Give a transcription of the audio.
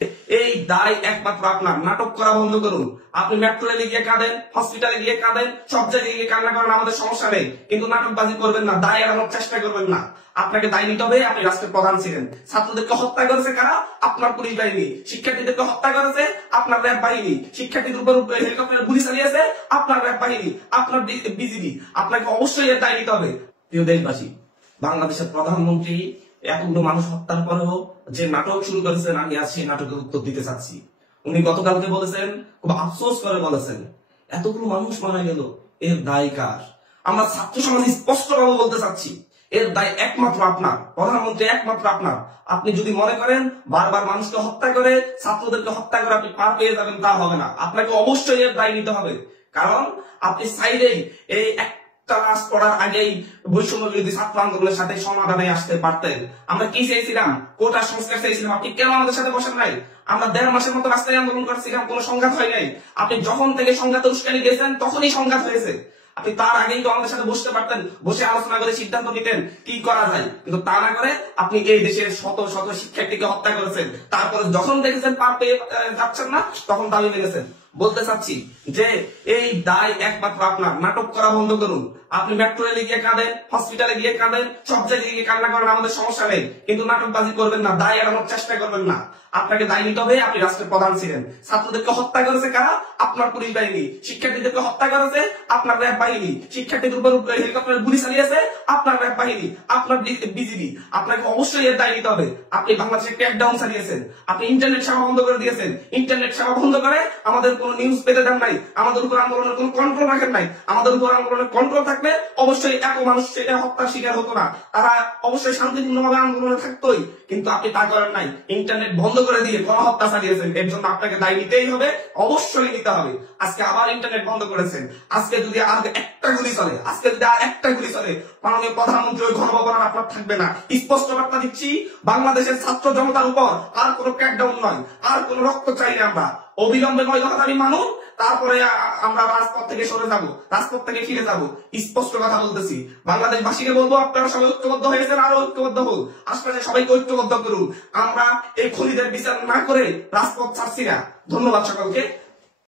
এই দায় একমাত্র আপনার। নাটক করা বন্ধ করুন। আপনি মেট্রো রেলে গিয়ে কাঁদেন, হসপিটালে গিয়ে কাঁদেন, সব জায়গায় গিয়ে কান্না করেন, আমাদের সমস্যা নেই, কিন্তু নাটকবাজি করবেন না, দায় এড়ানোর চেষ্টা করবেন না। আপনাকে দায় নিতে হবে। আপনি রাষ্ট্রের প্রধান ছিলেন। ছাত্রদেরকে হত্যা করেছে কারা? আপনার পুলিশ বাহিনী। শিক্ষার্থীদেরকে হত্যা করেছে আপনার র্যাব বাহিনী। শিক্ষার্থীদের উপর হেলিকপ্টার গুলি চালিয়েছে আপনার র্যাব বাহিনী, আপনার বিজিবি। আপনাকে অবশ্যই এর দায় নিতে হবে। প্রিয় দেশবাসী, বাংলাদেশের প্রধানমন্ত্রী এতগুলো মানুষ হত্যার পরেও যে নাটক শুরু করেছেন, আমি আজ সেই নাটকের উত্তর দিতে চাচ্ছি। উনি গতকালকে বলেছেন, খুব আফসোস করে বলেছেন, এতগুলো মানুষ মারা গেল, এর দায় কার? আমরা ছাত্র সমাজ স্পষ্টভাবে বলতে চাচ্ছি, এর দায় একমাত্র আপনার। প্রধানমন্ত্রী একমাত্র আপনার। আপনি যদি মনে করেন বারবার মানুষকে হত্যা করে, ছাত্রদেরকে হত্যা করে আপনি পার পেয়ে যাবেন, তা হবে না। আপনাকে অবশ্যই এর দায় নিতে হবে। কারণ আপনি চাইলেই এই ক্লাস পড়ার আগেই বৈষম্য বিরোধী ছাত্র আন্দোলনের সাথে সমাধানে আসতে পারতেন। আমরা কি চাইছিলাম? কোটা সংস্কার চাইছিলাম। আপনি কেন আমাদের সাথে বসেন নাই? আমরা 1.5 মাসের মতো রাস্তায় আন্দোলন করছিলাম, কোনো সংঘাত হয় নাই। আপনি যখন থেকে সংঘাতের উস্কানি দিয়েছেন তখনই সংঘাত হয়েছে। আপনি তার আগেই তো আমাদের সাথে বসতে পারতেন, বসে আলোচনা করে সিদ্ধান্ত নিতেন কি করা যায়, কিন্তু তা না করে আপনি এই দেশের শত শত শিক্ষার্থীকে হত্যা করেছেন। তারপরে যখন দেখেছেন পার পেয়ে যাচ্ছেন না, তখন দাবি মেনেছেন। বলতে চাচ্ছি যে এই দায় একমাত্র আপনার। নাটক করা বন্ধ করুন। আপনি মেট্রো রেলে গিয়ে কাঁদেন, হসপিটালে গিয়ে কাঁদেন, সব জায়গায় গিয়ে কান্না করেন, আমাদের সমস্যা নেই, কিন্তু নাটকবাজি করবেন না, দায় এড়ানোর চেষ্টা করবেন না। আপনাকে দায় নিতে হবে। আপনি রাষ্ট্রের প্রধান ছিলেন। ছাত্রদেরকে হত্যা করেছে কারা? আপনার পুলিশ বাহিনী। শিক্ষার্থীদেরকে হত্যা করেছে আপনার র্যাব বাহিনী। শিক্ষার্থীদের উপর হেলিকপ্টার গুলি চালিয়েছে আপনার র্যাব বাহিনী, আপনার বিজিবি। আপনাকে অবশ্যই এর দায় নিতে হবে। আপনি বাংলাদেশে ক্র্যাকডাউন চালিয়েছেন। আপনি ইন্টারনেট সেবা বন্ধ করে দিয়েছেন। ইন্টারনেট সেবা বন্ধ করে আমাদের কোনো নিউজ পেতে দেন নাই, আমাদের উপর আন্দোলনের কোনো কন্ট্রোল রাখেন নাই। আমাদের উপর আন্দোলনের কন্ট্রোল থাকলে অবশ্যই এত মানুষ হত্যার শিকার হতো না, তারা অবশ্যই শান্তিপূর্ণভাবে আন্দোলনে থাকতোই, কিন্তু আপনি তা করেন নাই। ইন্টারনেট বন্ধ করে দিয়ে গণহত্যা চালিয়েছেন। এর জন্য আপনাকে দায় নিতেই হবে, অবশ্যই নিতে হবে। আজকে আবার ইন্টারনেট বন্ধ করেছেন। আজকে যদি আর একটা গুলি চলে, মাননীয় প্রধানমন্ত্রী ওই গণভবন আর আপনার থাকবে না। স্পষ্ট বার্তা দিচ্ছি, বাংলাদেশের ছাত্র জনতার উপর আর কোনো ক্র্যাকডাউন নয়, আর কোনো রক্ত চাই না আমরা। অবিলম্বে 9 দফা দাবি মানুন, তারপরে আমরা রাজপথ থেকে সরে যাব, রাজপথ থেকে ফিরে যাব। স্পষ্ট কথা বলতেছি, বাংলাদেশবাসীকে বলবো, আপনারা সবাই ঐক্যবদ্ধ হয়েছেন, আরো ঐক্যবদ্ধ হোক। আশপাশে সবাইকে ঐক্যবদ্ধ করুন। আমরা এই খুনিদের বিচার না করে রাজপথ ছাড়ছি না। ধন্যবাদ সকলকে।